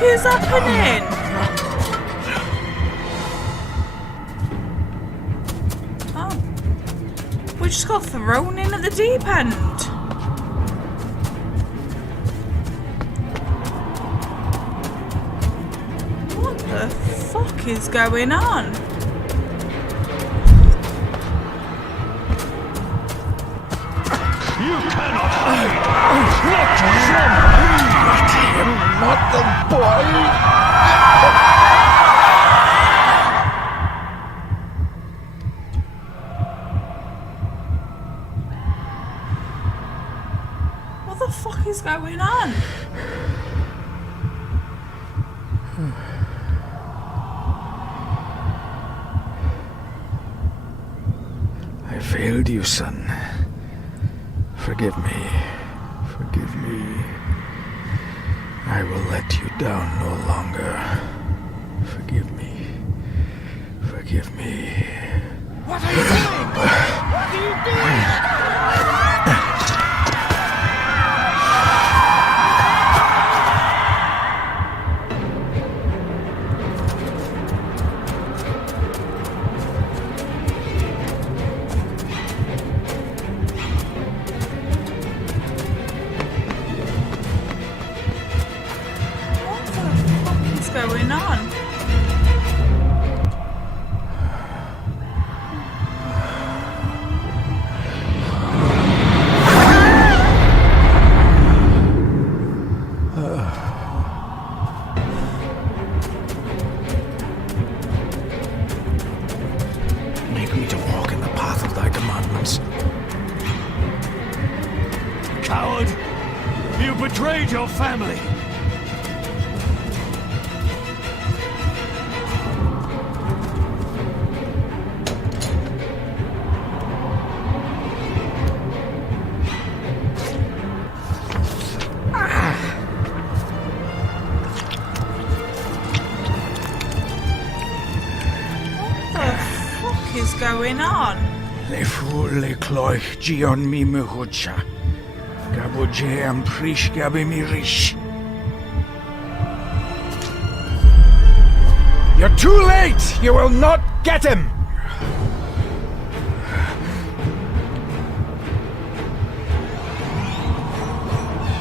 fuck is happening? Oh. We just got thrown in at the deep end. What the fuck is going on? You cannot hide! Not from me! Not him, not the boy! What the fuck is going on? I failed you, son. Forgive me. Forgive me. I will let you down no longer. Forgive me. Forgive me. What are you doing? What are you doing? Going on? Make me to walk in the path of thy commandments. Coward! You betrayed your family! Is going on? 𝙷𝚊𝚞𝚗𝚝𝚗𝚗 𝙷𝚢𝚜𝚊𝚞𝚗𝚝𝚕𝚊𝚌𝚔. You're too late! You will not get him!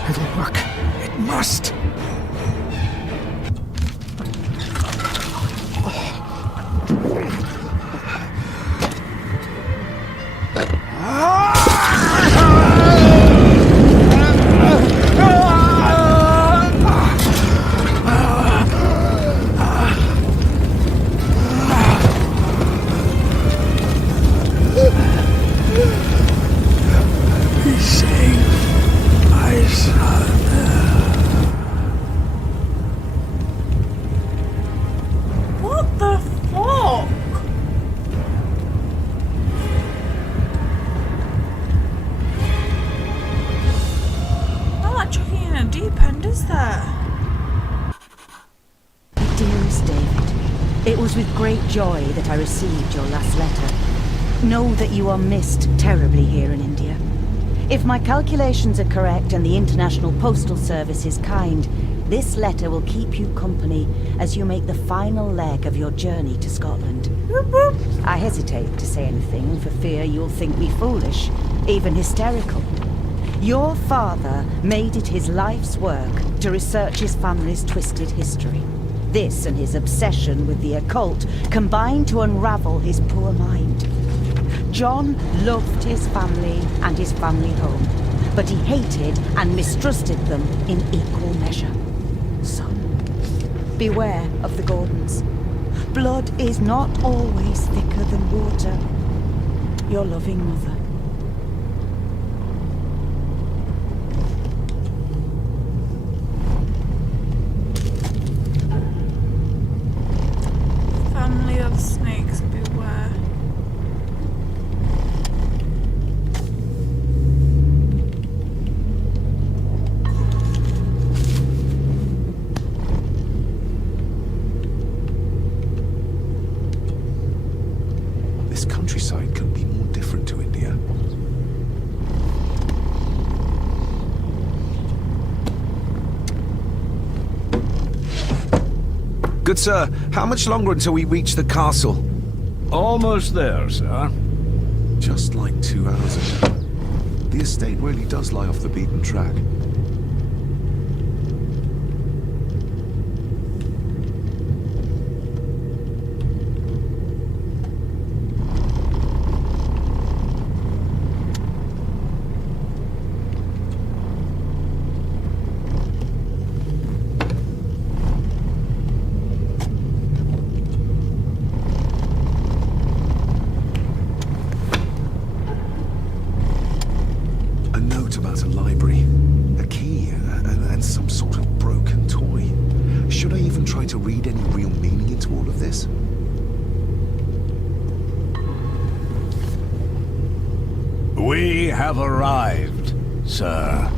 It'll work. It must! What the fuck? Not like chucking in a deep end, is there? Dearest David, it was with great joy that I received your last letter. Know that you are missed terribly here in India. If my calculations are correct and the International Postal Service is kind, this letter will keep you company as you make the final leg of your journey to Scotland. Whoop, whoop. I hesitate to say anything for fear you'll think me foolish, even hysterical. Your father made it his life's work to research his family's twisted history. This and his obsession with the occult combined to unravel his poor mind. John loved his family and his family home, but he hated and mistrusted them in equal measure. Son, beware of the Gordons. Blood is not always thicker than water. Your loving mother. Family of snakes, beware. This countryside couldn't be more different to India. Good sir, how much longer until we reach the castle? Almost there, sir. Just like 2 hours ago. The estate really does lie off the beaten track. A note about a library, a key, and some sort of broken toy. Should I even try to read any real meaning into all of this? We have arrived, sir.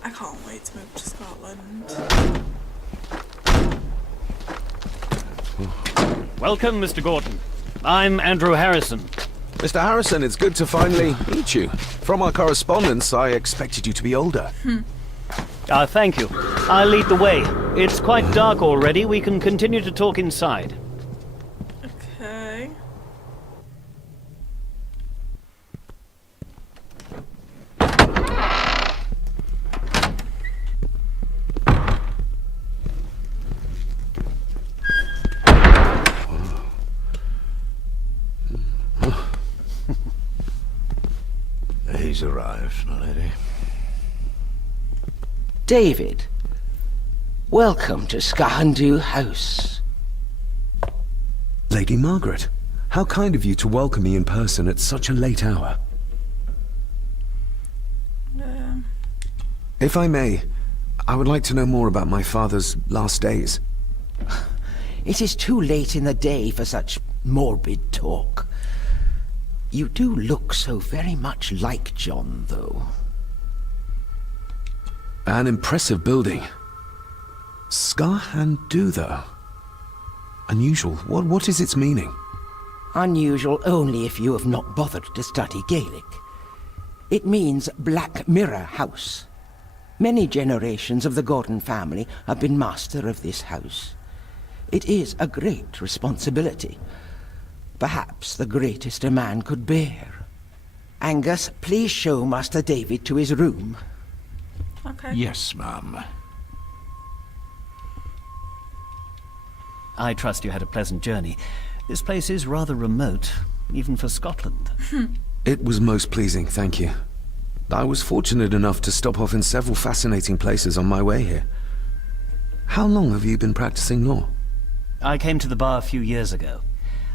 I can't wait to move to Scotland. Welcome, Mr. Gordon. I'm Andrew Harrison. Mr. Harrison, it's good to finally meet you. From our correspondence, I expected you to be older. Thank you. I'll lead the way. It's quite dark already. We can continue to talk inside. Okay. He's arrived, my lady. David, welcome to 𝚱𝚘𝚅 House. Lady Margaret, how kind of you to welcome me in person at such a late hour. If I may, I would like to know more about my father's last days. It is too late in the day for such morbid talk. You do look so very much like John, though. An impressive building. 𝚱𝚘𝚅. Unusual. What is its meaning? Unusual only if you have not bothered to study Gaelic. It means Black Mirror House. Many generations of the Gordon family have been master of this house. It is a great responsibility. Perhaps the greatest a man could bear. Angus, please show Master David to his room. Okay. Yes, ma'am. I trust you had a pleasant journey. This place is rather remote, even for Scotland. It was most pleasing, thank you. I was fortunate enough to stop off in several fascinating places on my way here. How long have you been practicing law? I came to the bar a few years ago.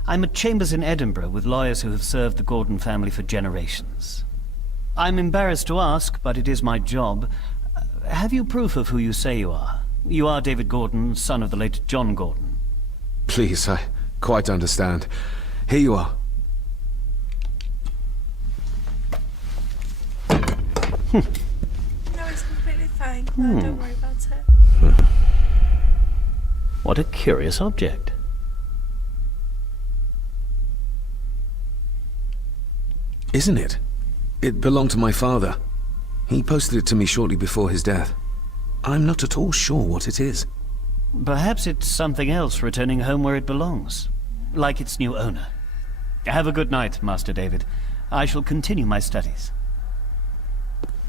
I'm at chambers in Edinburgh with lawyers who have served the Gordon family for generations. I'm embarrassed to ask, but it is my job. Have you proof of who you say you are? You are David Gordon, son of the late John Gordon. Please, I quite understand. Here you are. No, it's completely fine. No, don't worry about it. What a curious object. Isn't it? It belonged to my father. He posted it to me shortly before his death. I'm not at all sure what it is. Perhaps it's something else returning home where it belongs, like its new owner. Have a good night, Master David. I shall continue my studies.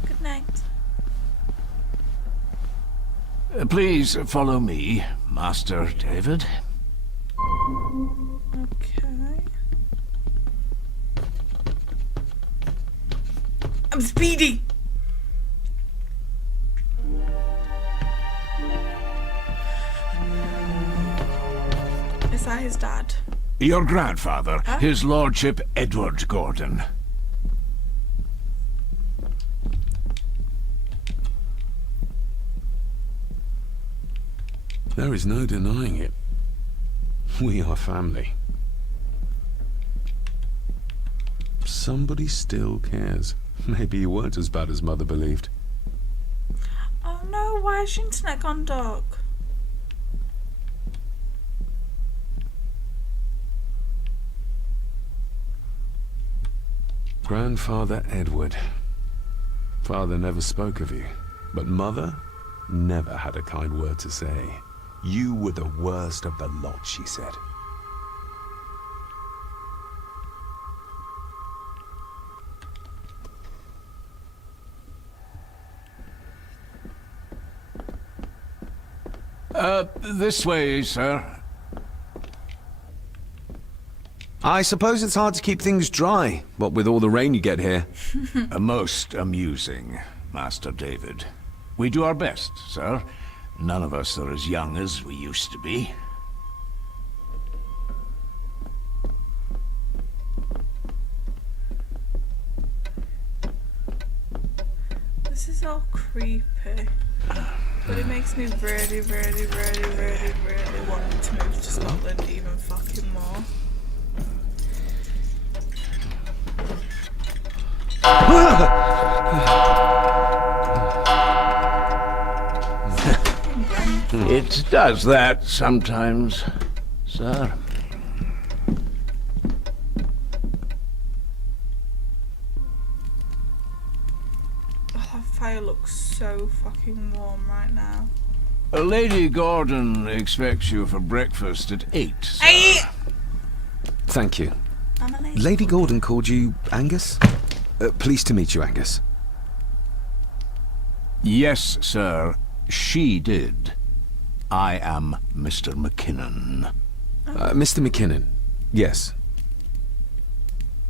Good night. Please follow me, Master David. Okay. I'm speedy. Is that his dad? Your grandfather, Huh? His Lordship Edward Gordon. There is no denying it. We are family. Somebody still cares. Maybe you weren't as bad as Mother believed. Oh no, why is your internet gone dark? Grandfather Edward. Father never spoke of you, but Mother never had a kind word to say. You were the worst of the lot, she said. This way, sir. I suppose it's hard to keep things dry, what with all the rain you get here. Most amusing, Master David. We do our best, sir. None of us are as young as we used to be. This is all creepy. But it makes me really, really, really, really, really want to move to Scotland even fucking more. It does that sometimes, sir. Oh, that fire looks so fucking warm right now. Lady Gordon expects you for breakfast at 8, sir. Hey! Thank you. I'm a lady. Lady Gordon called you Angus? Pleased to meet you, Angus. Yes, sir. She did. I am Mr. McKinnon. Mr. McKinnon. Yes.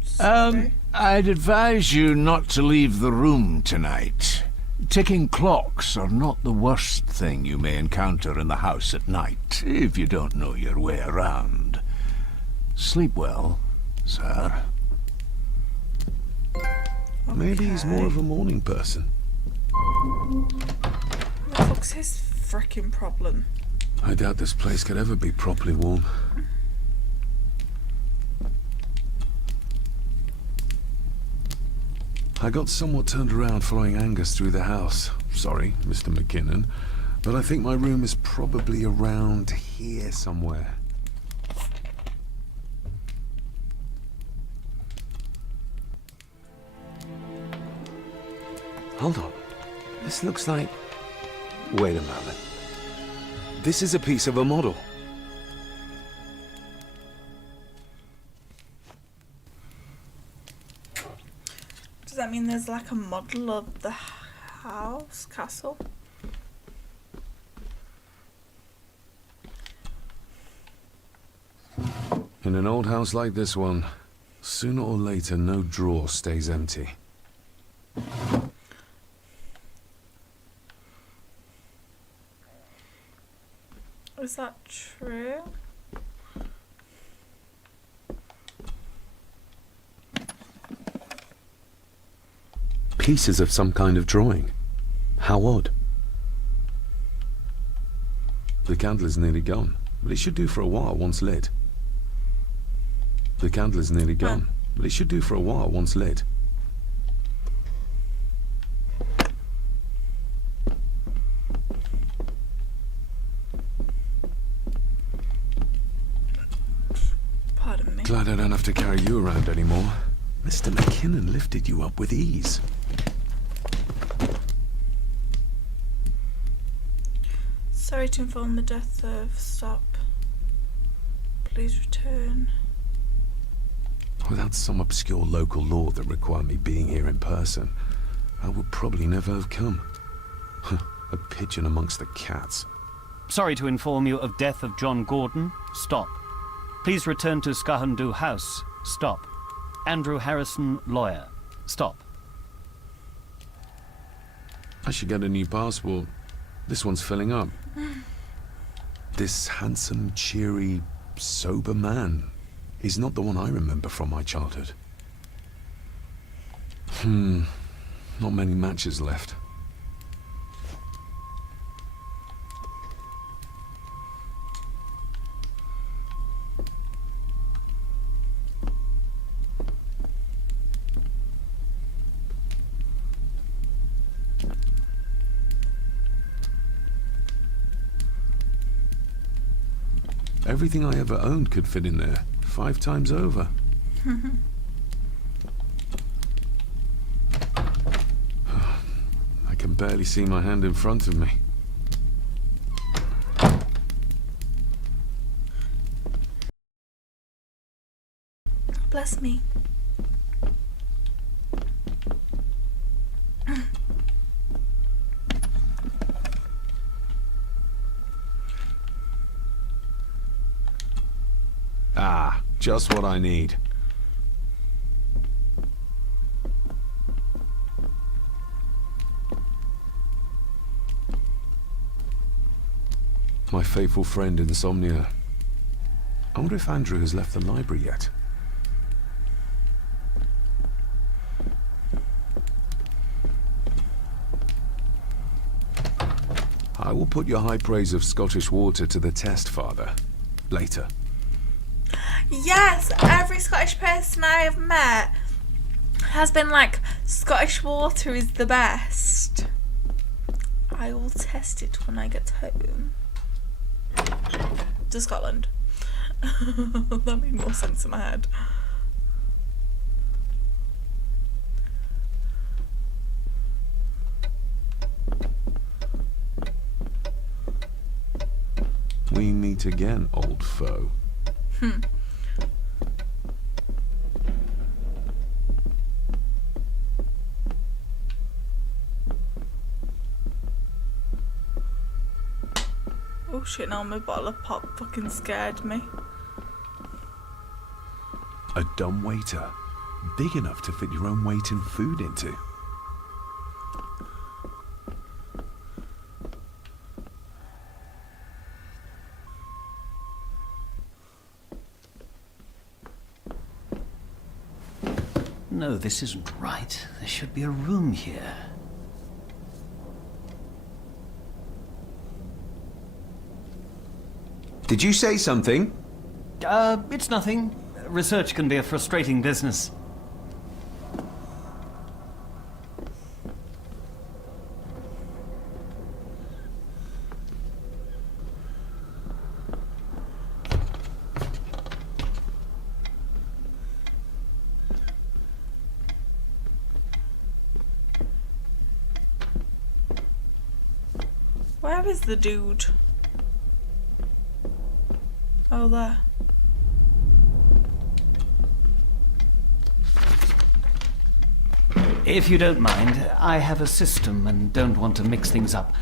Sorry. I'd advise you not to leave the room tonight. Ticking clocks are not the worst thing you may encounter in the house at night, if you don't know your way around. Sleep well, sir. Maybe he's more of a morning person. What the fuck's his frickin' problem? I doubt this place could ever be properly warm. I got somewhat turned around following Angus through the house. Sorry, Mr. McKinnon, but I think my room is probably around here somewhere. Hold on. This looks like... Wait a moment. This is a piece of a model. Does that mean there's like a model of the house, castle? In an old house like this one, sooner or later no drawer stays empty. Is that true? Pieces of some kind of drawing. How odd. The candle is nearly gone, but it should do for a while once lit. The candle is nearly gone, but it should do for a while once lit. Pardon me. Glad I don't have to carry you around anymore. Mr. McKinnon lifted you up with ease. Sorry to inform the death of Stop. Please return. Without some obscure local law that required me being here in person, I would probably never have come. A pigeon amongst the cats. Sorry to inform you of death of John Gordon. Stop. Please return to 𝚱𝚘𝚘 House. Stop. Andrew Harrison, lawyer. Stop. I should get a new passport. This one's filling up. This handsome, cheery, sober man is not the one I remember from my childhood. Not many matches left. Everything I ever owned could fit in there, 5 times over. I can barely see my hand in front of me. Bless me. Ah, just what I need. My faithful friend Insomnia. I wonder if Andrew has left the library yet. I will put your high praise of Scottish water to the test, Father. Later. Yes, every Scottish person I have met has been like, Scottish water is the best. I will test it when I get home. To Scotland. That made more sense in my head. We meet again, old foe. Oh shit, now my bottle of pop fucking scared me. A dumb waiter. Big enough to fit your own weight in food into. No, this isn't right. There should be a room here. Did you say something? It's nothing. Research can be a frustrating business. Where is the dude? Oh, there. If you don't mind, I have a system and don't want to mix things up.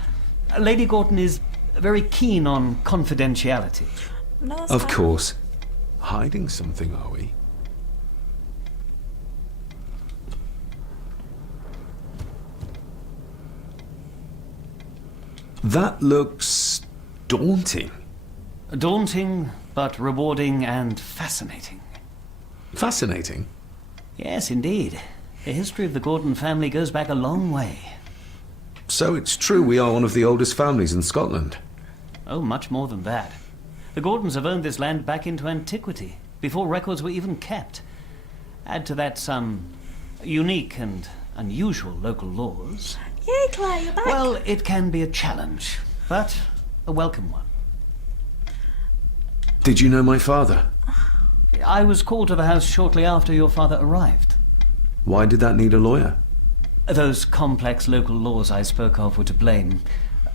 Lady Gordon is very keen on confidentiality. No, that's Of fine. course. Hiding something, are we? That looks daunting. Daunting, but rewarding and fascinating. Fascinating. Yes, indeed. The history of the Gordon family goes back a long way. So it's true we are one of the oldest families in Scotland. Oh, much more than that. The Gordons have owned this land back into antiquity, before records were even kept. Add to that some unique and unusual local laws. Yay, Claire, you're back. Well, it can be a challenge, but a welcome one. Did you know my father? I was called to the house shortly after your father arrived. Why did that need a lawyer? Those complex local laws I spoke of were to blame.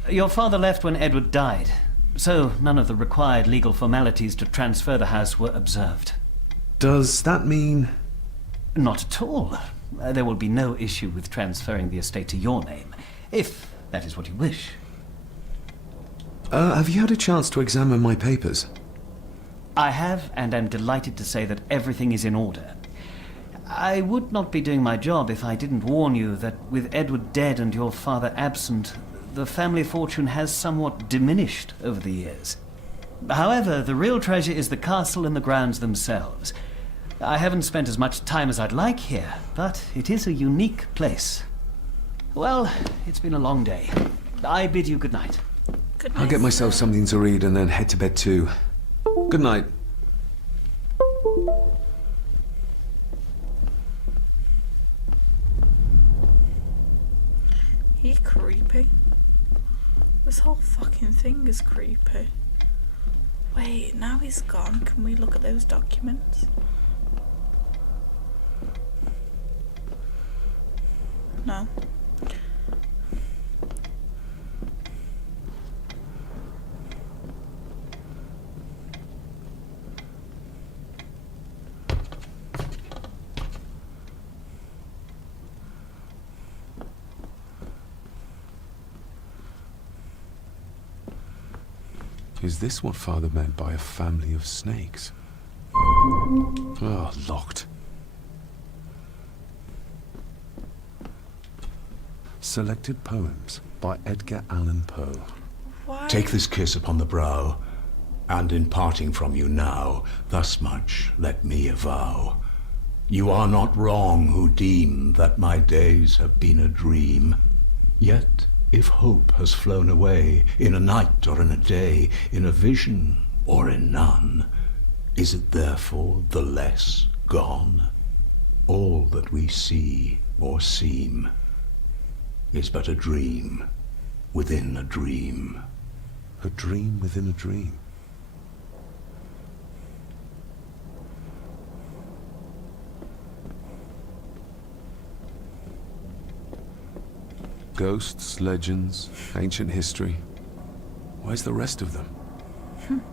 Your father left when Edward died, so none of the required legal formalities to transfer the house were observed. Does that mean... Not at all. There will be no issue with transferring the estate to your name, if that is what you wish. have you had a chance to examine my papers? I have, and am delighted to say that everything is in order. I would not be doing my job if I didn't warn you that with Edward dead and your father absent, the family fortune has somewhat diminished over the years. However, the real treasure is the castle and the grounds themselves. I haven't spent as much time as I'd like here, but it is a unique place. Well, it's been a long day. I bid you good night. Good I'll night, get myself sir. something to read and then head to bed too. Good night. He creepy. This whole fucking thing is creepy. Wait, now he's gone. Can we look at those documents? No. Is this what Father meant by a family of snakes? Oh, locked. Selected poems by Edgar Allan Poe. Why? Take this kiss upon the brow, and in parting from you now, thus much let me avow. You are not wrong who deem that my days have been a dream. Yet, if hope has flown away, in a night or in a day, in a vision or in none, is it therefore the less gone? All that we see or seem is but a dream within a dream. A dream within a dream. Ghosts, legends, ancient history. Where's the rest of them?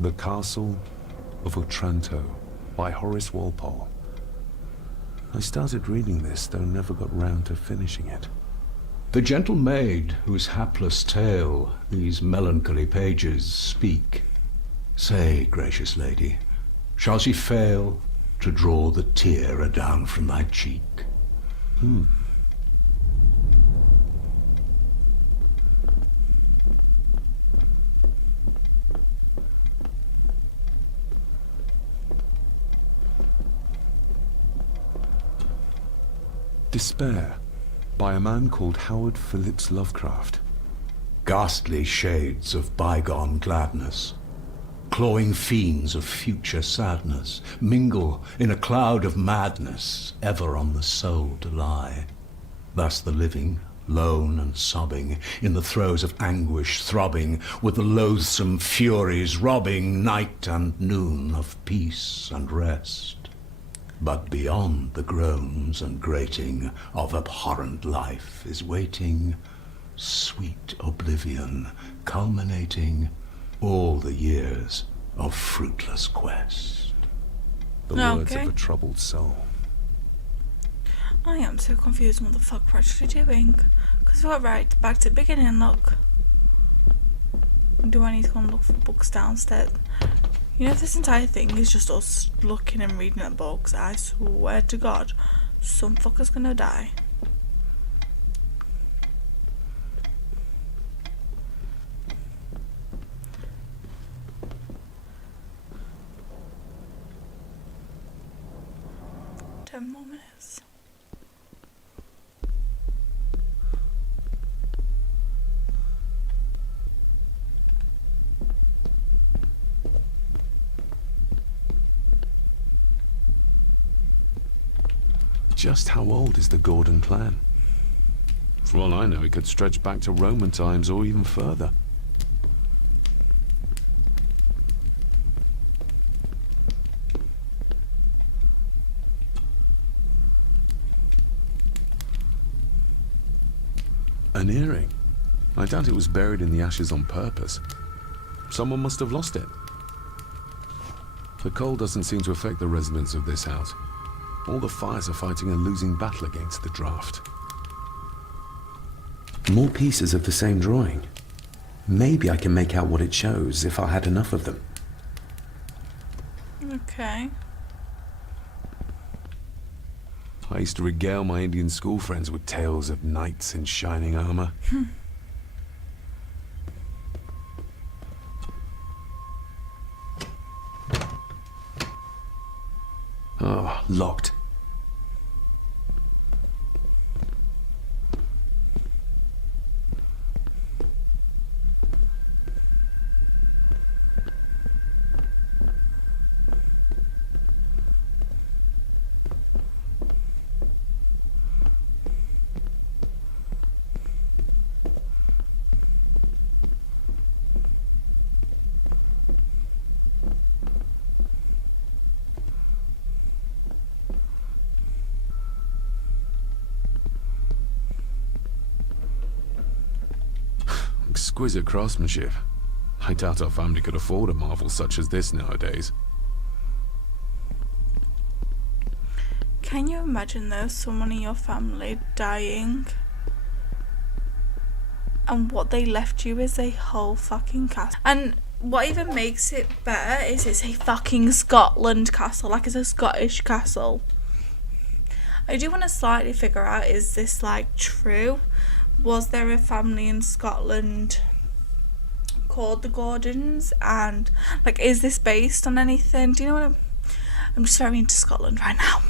The Castle of Otranto by Horace Walpole. I started reading this, though never got round to finishing it. The gentle maid whose hapless tale these melancholy pages speak, say, gracious lady, shall she fail to draw the tear adown from thy cheek? Despair by a man called Howard Phillips Lovecraft. Ghastly shades of bygone gladness, clawing fiends of future sadness, mingle in a cloud of madness, ever on the soul to lie. Thus the living, lone and sobbing, in the throes of anguish throbbing, with the loathsome furies robbing night and noon of peace and rest. But beyond the groans and grating of abhorrent life is waiting sweet oblivion, culminating all the years of fruitless quest. The words of a troubled soul. I am so confused on what the fuck we're actually doing. Because we got right back to the beginning, look. Do I need to go and look for books downstairs? You know, if this entire thing is just us looking and reading at books, I swear to God, some fucker's gonna die. Ten more minutes. Just how old is the Gordon clan? For all I know, it could stretch back to Roman times or even further. An earring. I doubt it was buried in the ashes on purpose. Someone must have lost it. The cold doesn't seem to affect the residents of this house. All the fires are fighting a losing battle against the draft. More pieces of the same drawing. Maybe I can make out what it shows if I had enough of them. Okay. I used to regale my Indian school friends with tales of knights in shining armor. Oh, locked. exquisite craftsmanship. I doubt our family could afford a marvel such as this nowadays. Can you imagine though, someone in your family dying and what they left you is a whole fucking castle? And what even makes it better is it's a fucking Scotland castle, like it's a Scottish castle. I do want to slightly figure out, is this like true? Was there a family in Scotland called the Gordons? And like, is this based on anything? Do you know what I'm just very into Scotland right now.